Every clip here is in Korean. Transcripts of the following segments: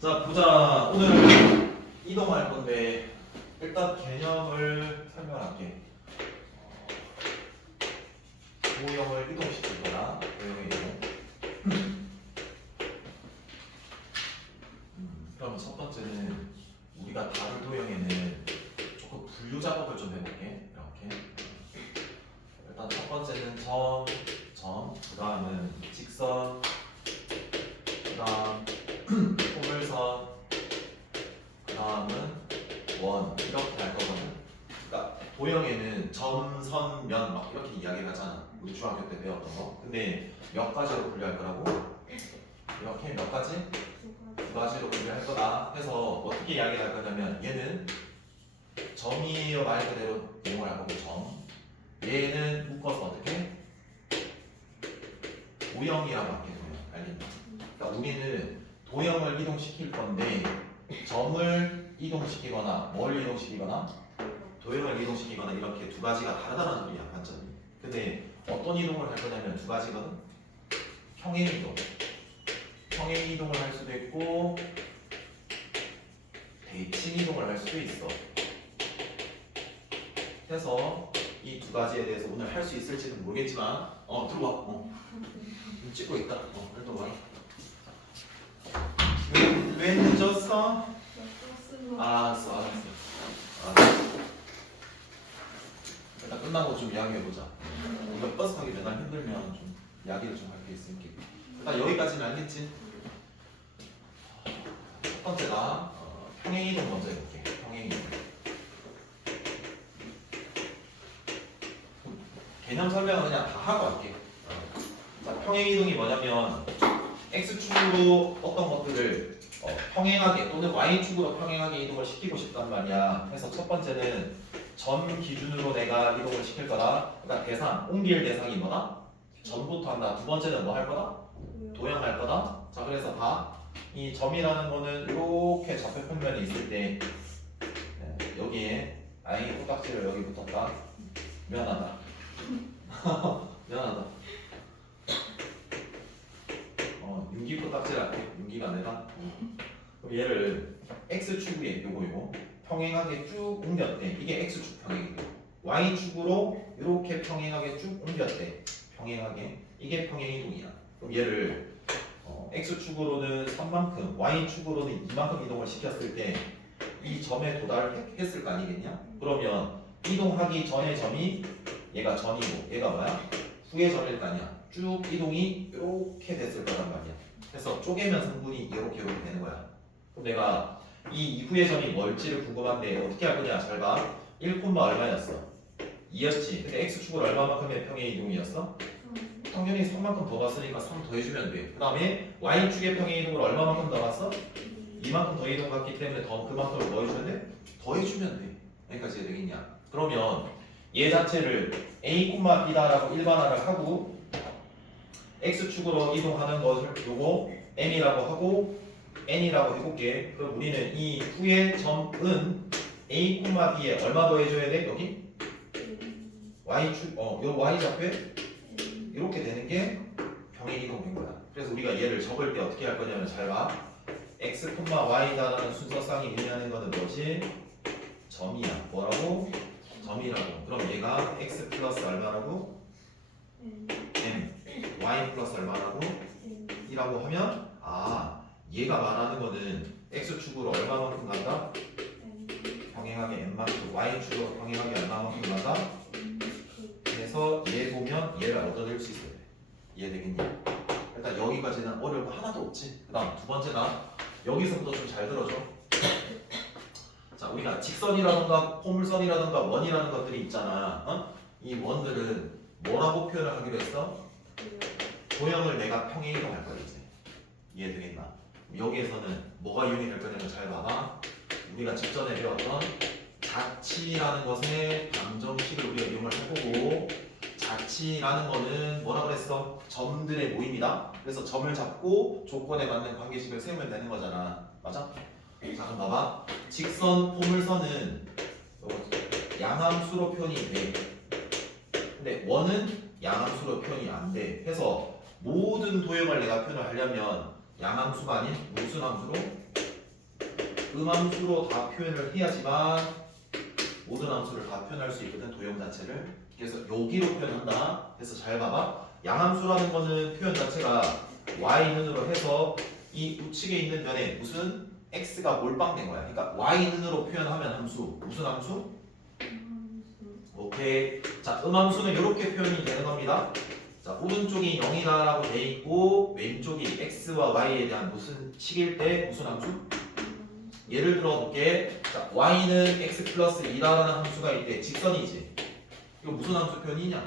자, 보자. 오늘 이동할 건데 일단 개념을 설명할게. 도형을 이동시킬 거다. 도형의 이동. 그럼 첫 번째는 우리가 다룰 도형에는 조금 분류 작업을 좀 해볼게. 이렇게. 일단 첫 번째는 점, 그 다음은 직선, 그 다음 포물선, 그 다음은 원 이렇게 할 거거든. 그러니까 도형에는 점, 선, 면 막 이렇게 이야기를 하잖아. 우리 중학교 때 배웠던 거. 근데 몇 가지로 분류할 거라고? 이렇게 몇 가지? 두 가지로 분류할 거다 해서 어떻게 이야기를 할 거냐면 얘는 점이에요 말 그대로 이용을 할 거고 점. 얘는 묶어서 어떻게? 도형이라고 할게 도형. 알겠나? 그러니까 우리는 도형을 이동시킬 건데 점을 이동시키거나 뭘 이동시키거나 도형을 이동시키거나 이렇게 두 가지가 다르다는 소리야 관점이. 근데 어떤 이동을 할 거냐면 두 가지거든. 평행 이동. 평행 이동을 할 수도 있고 대칭 이동을 할 수도 있어. 해서 이 두 가지에 대해서 오늘 할 수 있을지는 모르겠지만 들어와. 찍고 있다. 일단 와. 왜 늦었어? 알았어. 일단 끝나고 좀 이야기해보자. 우리가 버스 타기 맨날 힘들면 좀 이야기를 좀 할 게 있으니까. 일단 여기까지는 알겠지? 첫 번째가 평행이동 먼저 해볼게. 평행이동. 개념 설명은 그냥 다 하고 할게. 자, 평행이동이 뭐냐면 x축으로 어떤 것들을 평행하게 또는 y축으로 평행하게 이동을 시키고 싶단 말이야. 그래서 첫 번째는 점 기준으로 내가 이동을 시킬 거다. 그러니까 대상, 옮길 대상이 뭐다? 점부터 한다. 두 번째는 뭐 할 거다? 도형할 거다. 자, 그래서 봐. 이 점이라는 거는 이렇게 좌표 평면이 있을 때 여기에 아이 코딱지를 여기 붙었다. 미안하다. 미안하다. 윤기 코딱지를 할게. 윤기가 아니라. 그럼 얘를 x축에 요거 평행하게 쭉 옮겼대. 이게 x축 평행이고 y축으로 이렇게 평행하게 쭉 옮겼대. 평행하게. 이게 평행이동이야. 그럼 얘를 x축으로는 3만큼, y축으로는 2만큼 이동을 시켰을 때 이 점에 도달했을 거 아니겠냐? 그러면 이동하기 전의 점이 얘가 전이고 얘가 뭐야? 후의 점일 거 아니야. 쭉 이동이 이렇게 됐을 거란 말이야. 그래서 쪼개면 성분이 이렇게 되는 거야. 그럼 내가 이 이후의 점이 뭘지를 궁금한데 어떻게 할 거냐? 잘 봐. 1, 얼마였어? 2였지. 근데 x축으로 얼마만큼의 평행 이동이었어? 당연히 3만큼 더 갔으니까 3 더해주면 돼. 그 다음에 y축의 평행 이동을 얼마만큼 더 갔어? 2만큼 더 이동 갔기 때문에 그만큼을 더해주면 돼? 더해주면 돼. 여기까지 되겠냐? 그러면 얘 자체를 a, b다라고 일반화를 하고 x축으로 이동하는 것을 요거 m이라고 하고 n이라고 해볼게. 그럼 우리는 이 후의 점은 a, b에 얼마 더해줘야 돼? 여기? y축, 요 y좌표에 이렇게 되는 게 평행이동인 거야. 그래서 우리가 얘를 적을 때 어떻게 할 거냐면 잘 봐. x, y다라는 순서상이 의미하는 거는 뭐지? 점이야. 뭐라고? 점이라고. 그럼 얘가 x 플러스 얼마라고? m. y 플러스 얼마라고? 이라고 하면 얘가 말하는 거는 x축으로 얼마만큼 간다? 평행하게 n만큼. y축으로 평행하게 얼마만큼 간다? 그래서 얘 보면 얘를 얻어낼 수 있어야 돼. 이해되겠냐? 일단 여기까지는 어려울 거 하나도 없지. 그 다음 두 번째가 여기서부터 좀 잘 들어줘. 자, 우리가 직선이라던가 포물선이라던가 원이라는 것들이 있잖아. 이 원들은 뭐라고 표현을 하기로 했어? 도형을 내가 평행 이동할 거야 이제. 이해되겠나? 여기에서는 뭐가 이용이 될 거냐면 잘 봐봐. 우리가 직전에 배웠던 자치라는 것의 방정식을 우리가 이용을 해보고 자치라는 거는 뭐라 그랬어? 점들의 모임이다. 그래서 점을 잡고 조건에 맞는 관계식을 세우면 되는 거잖아. 맞아? 자, 그럼 봐봐. 직선, 포물선은 양함수로 표현이 돼. 근데 원은 양함수로 표현이 안 돼. 해서 모든 도형을 내가 표현을 하려면 양함수가 아닌 무슨 함수로? 음함수로 다 표현을 해야지만 모든 함수를 다 표현할 수 있거든, 도형 자체를. 그래서 여기로 표현한다. 그래서 잘 봐봐. 양함수라는 거는 표현 자체가 y는으로 해서 이 우측에 있는 면에 무슨 x가 몰빵된 거야. 그러니까 y는으로 표현하면 함수. 무슨 함수? 오케이. 자, 음함수는 이렇게 표현이 되는 겁니다. 자, 오른쪽이 0이다라고 돼 있고 왼쪽이 x와 y에 대한 무슨 식일 때 무슨 함수? 예를 들어 볼게. 자, y는 x 플러스 2라는 함수가 있대. 직선이지. 이거 무슨 함수 표현이냐?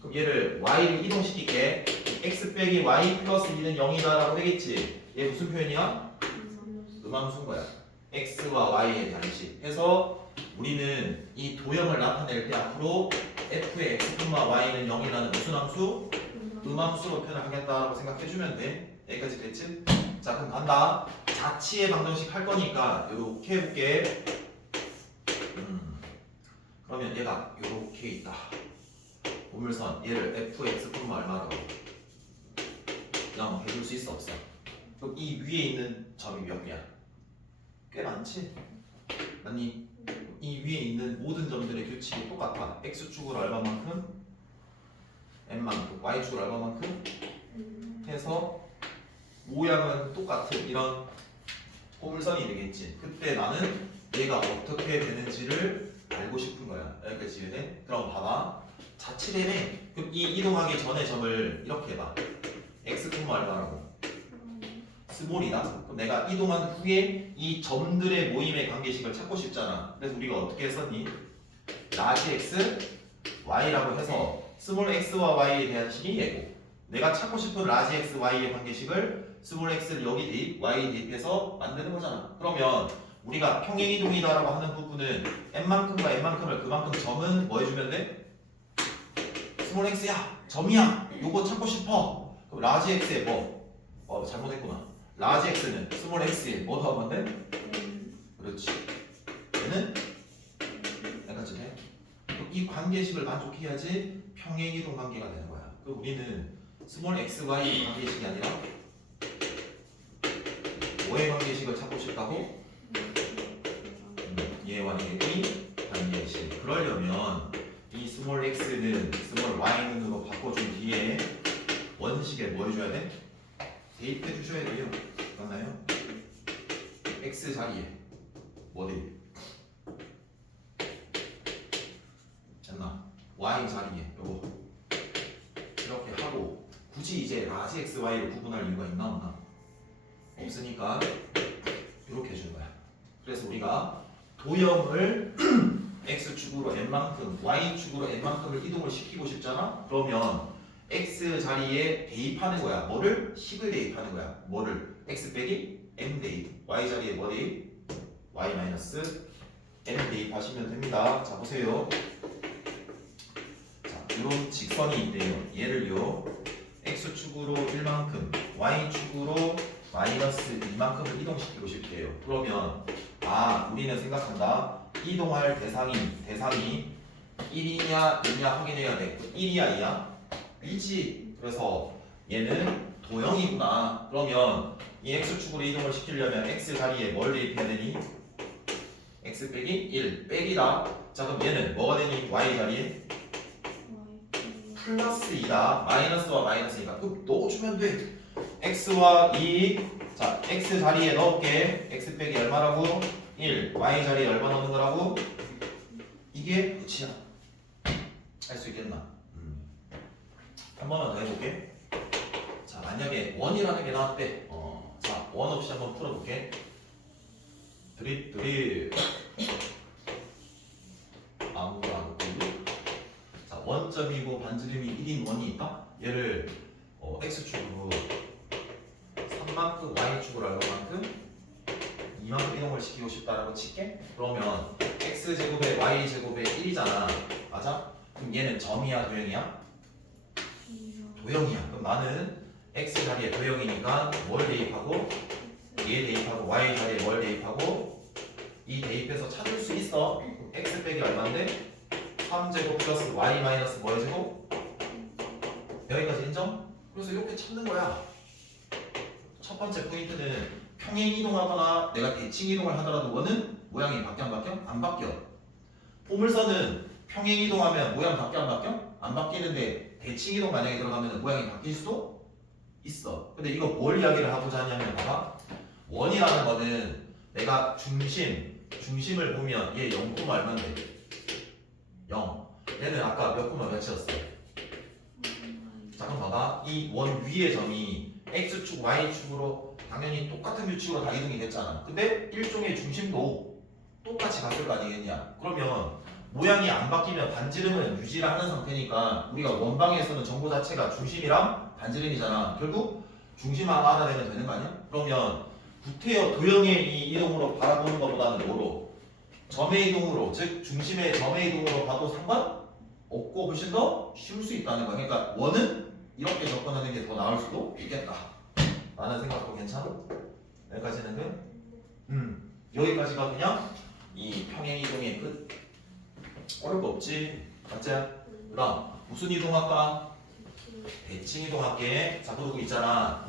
그럼 얘를 y를 이동시킬게. x 빼기 y 플러스 2는 0이다라고 되겠지. 얘 무슨 표현이야? 음함수인 거야. x와 y에 대한 식. 해서 우리는 이 도형을 나타낼 때 앞으로 f의 x, y는 0이라는 무슨 함수? 음함수로 표현을 하겠다라고 생각해주면 돼. 여기까지 됐지? 자, 그럼 간다. 자치의 방정식 할 거니까 이렇게 해볼게. 그러면 얘가 이렇게 있다. 보물선 얘를 fx, 얼마라고 그냥 해줄 수 있어 없어? 그럼 이 위에 있는 점이 몇 개야? 꽤 많지? 맞니? 이 위에 있는 모든 점들의 규칙이 똑같아. x축으로 얼마만큼? n만큼. y축으로 얼마만큼? 해서 모양은 똑같은 이런 포물선이 되겠지. 그때 나는 얘가 어떻게 되는지를 알고 싶은 거야. 여기까지 이해돼? 그럼 봐봐. 자치되네. 그럼 이 이동하기 전에 점을 이렇게 해봐. x, 얼마라고? 스몰이다. 그럼 내가 이동한 후에 이 점들의 모임의 관계식을 찾고 싶잖아. 그래서 우리가 어떻게 했었니? 라지 x, y라고 해서 스몰 x와 y에 대한 식이 얘고, 내가 찾고 싶은 라지 x, y의 관계식을 스몰 x를 여기 대입, y 대입해서 만드는 거잖아. 그러면 우리가 평행이동이다라고 하는 부분은 n만큼과 n만큼을 그만큼 점은 뭐 해주면 돼? 스몰 x야, 점이야, 요거 찾고 싶어. 그럼 라지 x에 뭐? 잘못했구나. 라지 x는 스몰 x에 뭐 더하면 돼? 그렇지. 얘는 약간 좀 해. 이 관계식을 만족해야지 평행이동 관계가 되는 거야. 그럼 우리는 스몰 x, y 관계식이 아니라 뭐의 관계식을 찾고 싶다고? 얘와 얘의 관계식. 그러려면 이 스몰 x는 스몰 y는으로 바꿔준 뒤에 원식에 뭐 해줘야 돼? 대입해 주셔야 돼요. 맞나요? x 자리에 뭐 대입? 됐나? y 자리에 요거 이렇게 하고, 굳이 이제 라지 x, y를 구분할 이유가 있나 없나? 없으니까 이렇게 해주는 거야. 그래서 우리가 도형을 x축으로 n만큼, y축으로 n만큼을 이동을 시키고 싶잖아? 그러면 x 자리에 대입하는 거야. 뭐를? 식을 대입하는 거야. 뭐를? x 빼기 m 대입. y 자리에 뭐 대입? y 마이너스 m 대입하시면 됩니다. 자, 보세요. 자, 이런 직선이 있대요. 얘를요, x축으로 1만큼, y축으로 마이너스 2만큼을 이동시키고 싶대요. 그러면 우리는 생각한다. 이동할 대상이 1이냐 2냐 확인해야 돼. 1이야 2야? 2지. 그래서 얘는 도형이구나. 그러면 이 x축으로 이동을 시키려면 x 자리에 뭘 대입해야 되니? x 빼기 1 빼기다. 자, 그럼 얘는 뭐가 되니? y 자리에 플러스 2다. 마이너스와 마이너스니까 그럼 넣어주면 돼. x와 2. 자, x 자리에 넣을게. x 빼기 얼마라고? 1. y 자리에 얼마 넣는 거라고? 이게 끝이야. 할 수 있겠나? 한 번만 더 해볼게. 자, 만약에 1이라는 게 나왔대. 자, 1 없이 한번 풀어볼게. 드립 아무도 안 오고. 자, 원점이고 반지름이 1인 원이 있다? 얘를 x축으로 3만큼, y축으로 얼마만큼? 2만큼 이동을 시키고 싶다라고 칠게? 그러면 x제곱에 y제곱에 1이잖아. 맞아? 그럼 얘는 점이야, 도형이야? 도형이야. 그럼 나는 x 자리에 도형이니까 뭘 대입하고? 얘 대입하고, y 자리에 뭘 대입하고? 이 대입해서 찾을 수 있어. x 빼기 얼마인데? 3제곱 플러스 y 마이너스 뭐의 제곱? 여기까지 인정? 그래서 이렇게 찾는 거야. 첫 번째 포인트는 평행 이동하거나 내가 대칭 이동을 하더라도 원은 모양이 바뀌어 안 바뀌어? 안 바뀌어. 포물선은 평행 이동하면 모양 바뀌어 안 바뀌어? 안 바뀌는데 대칭 이동 만약에 들어가면 모양이 바뀔 수도 있어. 근데 이거 뭘 이야기를 하고자 하냐면 봐봐. 원이라는 거는 내가 중심을 보면 얘 0, 얼마인데? 0. 얘는 아까 몇 콤마 몇이었어? 자 그럼 봐봐. 이 원 위의 점이 X축, Y축으로 당연히 똑같은 규칙으로 다 이동이 됐잖아. 근데 일종의 중심도 똑같이 바뀔 거 아니겠냐? 그러면 모양이 안 바뀌면 반지름은 유지를 하는 상태니까 우리가 원방에서는 정보 자체가 중심이랑 반지름이잖아. 결국 중심만 알아내면 되는 거 아니야? 그러면 구태여 도형의 이 이동으로 바라보는 것보다는 뭐로? 점의 이동으로, 즉 중심의 점의 이동으로 봐도 상관없고 훨씬 더 쉬울 수 있다는 거야. 그러니까 원은 이렇게 접근하는 게 더 나을 수도 있겠다 라는 생각도 괜찮아? 여기까지는 돼? 여기까지가 그냥 이 평행 이동의 끝. 어려울 거 없지? 맞지? 그 다음 무슨 이동할까? 대칭 이동할게. 자 그리고 있잖아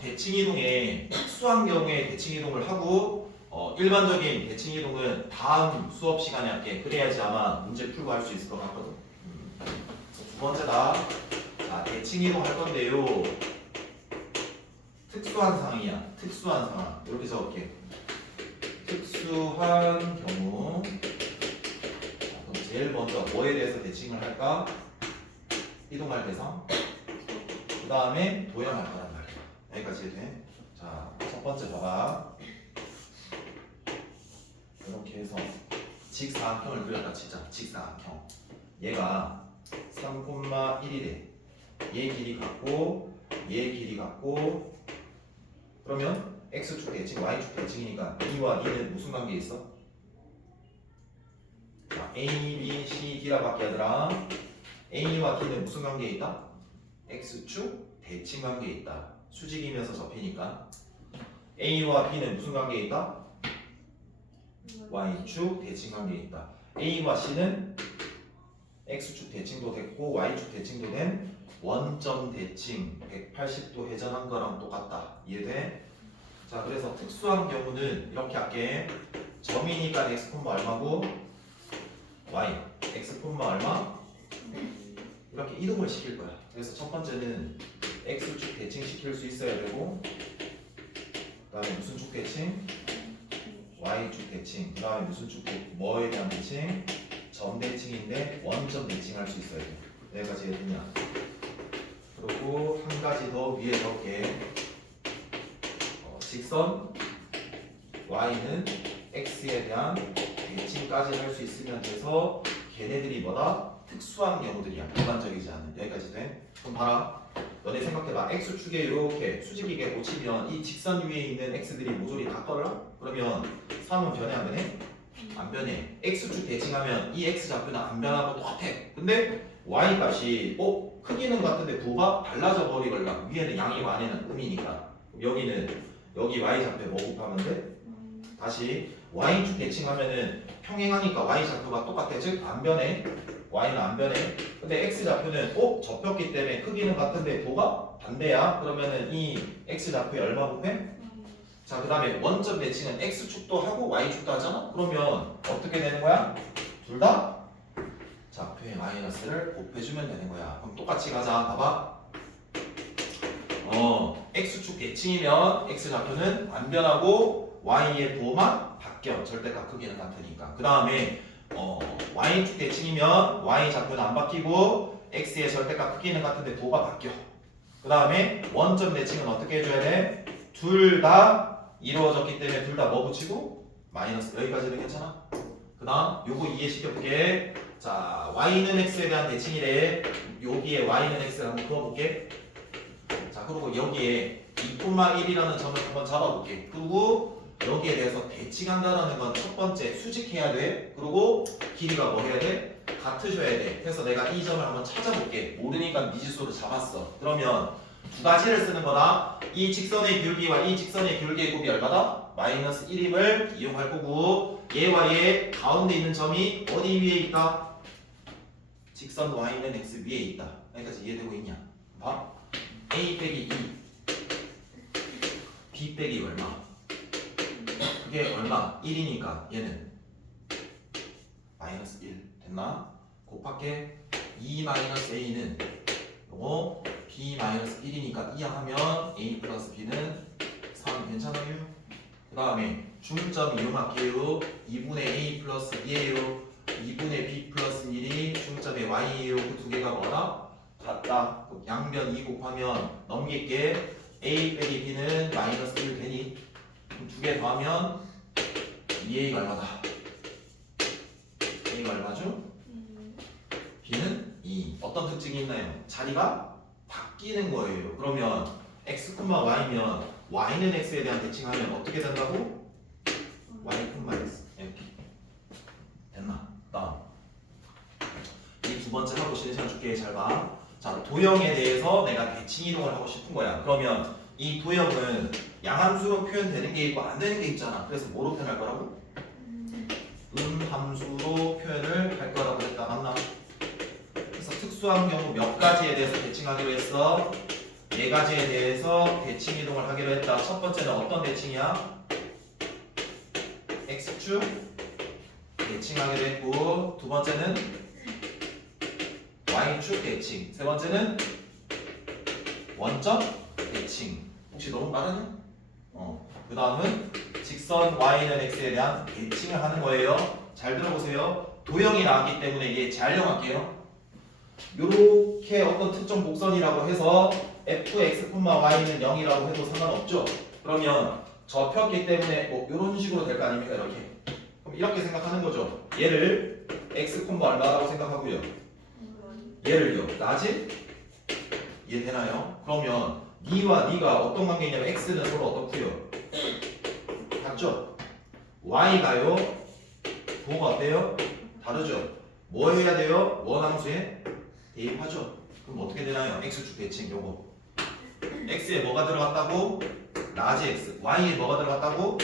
대칭 이동에 특수한 경우에 대칭 이동을 하고 일반적인 대칭 이동은 다음 수업 시간에 할게. 그래야지 아마 문제 풀고 할 수 있을 것 같거든. 두 번째다. 자 대칭 이동 할 건데요. 특수한 상황이야. 특수한 상황. 이렇게 적을게. 특수한 경우. 자, 그럼 제일 먼저 뭐에 대해서 대칭을 할까? 이동할 대상. 그 다음에 도형할 거란 말이야. 여기까지 돼. 자, 첫 번째 봐봐. 이렇게 해서 직사각형을 그렸다 치자. 직사각형. 얘가 3,1이래. 얘 길이 같고 얘 길이 같고 그러면 X축 대칭, Y축 대칭이니까 B와 D는 무슨 관계 있어? 자, A, B, C, D라 밖에 하더라. A와 D는 무슨 관계에 있다? X축 대칭 관계에 있다. 수직이면서 접히니까 A와 B는 무슨 관계에 있다? Y축 대칭 관계에 있다. A와 C는 X축 대칭도 됐고 Y축 대칭도 된 원점 대칭 180도 회전한 거랑 똑같다. 이해돼? 자 그래서 특수한 경우는 이렇게 할게. 점이니까 X 콤마 얼마고 Y X 콤마 얼마? 이렇게 이동을 시킬 거야. 그래서 첫 번째는 X축 대칭 시킬 수 있어야 되고 그 다음에 무슨 축 대칭? Y축 대칭. 그 다음에 무슨 축 뭐에 대한 대칭? 점 대칭인데 원점 대칭할 수 있어야 돼. 여기까지 했냐? 그리고 한 가지 더 위에 적게. 직선 Y는 X에 대한 대칭까지 할 수 있으면 돼서 걔네들이 뭐다? 특수한 경우들이야. 일반적이지 않은. 여기까지 돼? 그럼 봐라. 너네 생각해봐. X축에 이렇게 수직이게 꽂히면 이 직선 위에 있는 X들이 모조리 다 떨어져? 그러면 3은 변해 안 변해? 안 변해. X축 대칭하면 이 X 좌표는 안 변하고 똑같아. 근데 Y 값이 크기는 같은데 부가 달라져 버리걸라. 위에는 양이고 안에는 음이니까. 여기는 여기 Y 좌표 뭐 곱하면 돼? 다시 Y축 대칭하면은 평행하니까 Y 좌표가 똑같아. 즉 안 변해. Y는 안 변해. 근데 X 좌표는 접혔기 때문에 크기는 같은데 도가 반대야. 그러면은 이 X 좌표에 얼마 곱해? 자, 그 다음에 원점 대칭은 X축도 하고 Y축도 하잖아? 그러면 어떻게 되는 거야? 둘 다 좌표의 마이너스를 곱해주면 되는 거야. 그럼 똑같이 가자. 봐봐. X축 대칭이면 X 좌표는 안 변하고 Y의 부호만 바뀌어. 절대값 크기는 같으니까. 그 다음에 Y축 대칭이면 Y 좌표는 안 바뀌고 X의 절대값 크기는 같은데 부호가 바뀌어. 그 다음에 원점 대칭은 어떻게 해줘야 돼? 둘 다 이루어졌기 때문에 둘 다 뭐 붙이고? 마이너스. 여기까지는 괜찮아? 그 다음 요거 이해시켜볼게. 자, Y는 X에 대한 대칭이래. 여기에 Y는 X를 한번 그어볼게. 자, 그리고 여기에 2,1이라는 점을 한번 잡아볼게. 그리고 여기에 대해서 대칭한다라는 건 첫 번째 수직해야 돼. 그리고 길이가 뭐 해야 돼? 같으셔야 돼. 그래서 내가 이 점을 한번 찾아볼게. 모르니까 미지수로 잡았어. 그러면 두 가지를 쓰는 거다. 이 직선의 기울기와 이 직선의 기울기의 곱이 얼마다? 마이너스 1임을 이용할 거고 얘와 얘 가운데 있는 점이 어디 위에 있다? 직선 Y는 X 위에 있다. 여기까지 이해되고 있냐? 봐. A 빼기 2 b 빼기 얼마? 그게 얼마? 1이니까 얘는 마이너스 1 됐나? 곱하게 2 마이너스 a는 요거 b 마이너스 1이니까 이항하면 a 플러스 b는 3 괜찮아요? 그 다음에 중점 이용할게요. 2분의 a 플러스 2예요. 2분의 b 플러스 1이 중점의 y예요. 그 두 개가 뭐다? 같다. 양변 2 곱하면 넘길게 a 빼기 b는 마이너스 1 되니 두 개 더하면 2a가 얼마다? a가 얼마죠? b는 2. 어떤 특징이 있나요? 자리가 바뀌는 거예요. 그러면 x, y면 y는 x에 대한 대칭하면 어떻게 된다고? y, x 이렇게 됐나? 다음 이 두 번째 하고 쉬는 시간 줄게. 잘 봐. 자, 도형에 대해서 내가 대칭 이동을 하고 싶은 거야. 그러면 이 도형은 양함수로 표현되는 게 있고 안 되는 게 있잖아. 그래서 뭐로 표현할 거라고? 함수로 표현을 할 거라고 했다. 맞나? 그래서 특수한 경우 몇 가지에 대해서 대칭하기로 했어? 네 가지에 대해서 대칭 이동을 하기로 했다. 첫 번째는 어떤 대칭이야? x축 대칭하기로 했고, 두 번째는 y축 대칭, 세 번째는 원점 대칭. 혹시 너무 빠르냐? 그 다음은 직선 y는 x에 대한 대칭을 하는 거예요. 잘 들어보세요. 도형이 나왔기 때문에 얘 잘 이용할게요. 요렇게 어떤 특정 곡선이라고 해서 fx, y는 0이라고 해도 상관없죠. 그러면 접혔기 때문에 뭐 이런 식으로 될 거 아닙니까? 이렇게. 그럼 이렇게 생각하는 거죠. 얘를 x, 얼마라고 생각하고요. 얘를요. 나지? 이해되나요? 그러면 니와 니가 어떤 관계냐면 x는 서로 어떻고요? 같죠? y가요. 부호가 어때요? 다르죠? 뭐 해야 돼요? 원함수에 대입하죠. 그럼 어떻게 되나요? x축 대칭 요거. x에 뭐가 들어갔다고? 라지 x. y에 뭐가 들어갔다고?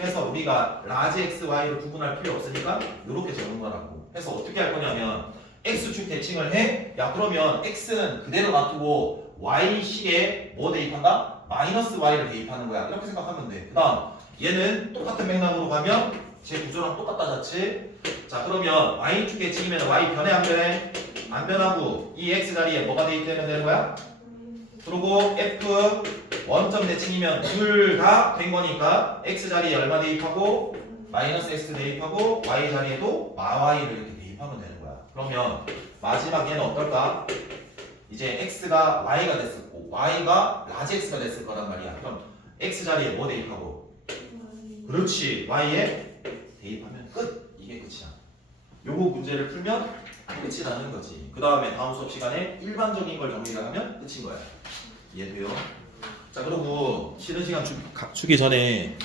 해서 우리가 라지 x, y를 구분할 필요 없으니까 이렇게 적은 거라고. 해서 어떻게 할 거냐면 x축 대칭을 해? 야 그러면 x는 그대로 놔두고 y식에 뭐 대입한다? 마이너스 y를 대입하는 거야. 이렇게 생각하면 돼. 그 다음 얘는 똑같은 맥락으로 가면 제 구조랑 똑같다 잤지? 자 그러면 y축 대칭이면 y 변해 안 변해? 안 변하고 이 x 자리에 뭐가 대입되면 되는 거야? 그리고 f 원점 대칭이면 둘 다 된 거니까 x 자리에 얼마 대입하고 마이너스 x 대입하고 y 자리에도 마y를 이렇게 대입하면 되는 거야. 그러면 마지막 얘는 어떨까? 이제 x가 y가 됐었고 y가 라지 x가 됐을 거란 말이야. 그럼 x 자리에 뭐 대입하고? 그렇지. y에 대입하면 끝. 이게 끝이야. 요거 문제를 풀면 끝이 나는 거지. 그 다음에 다음 수업 시간에 일반적인 걸 정리를 하면 끝인 거야. 이해돼요? 자 그리고 쉬는 시간 주기 전에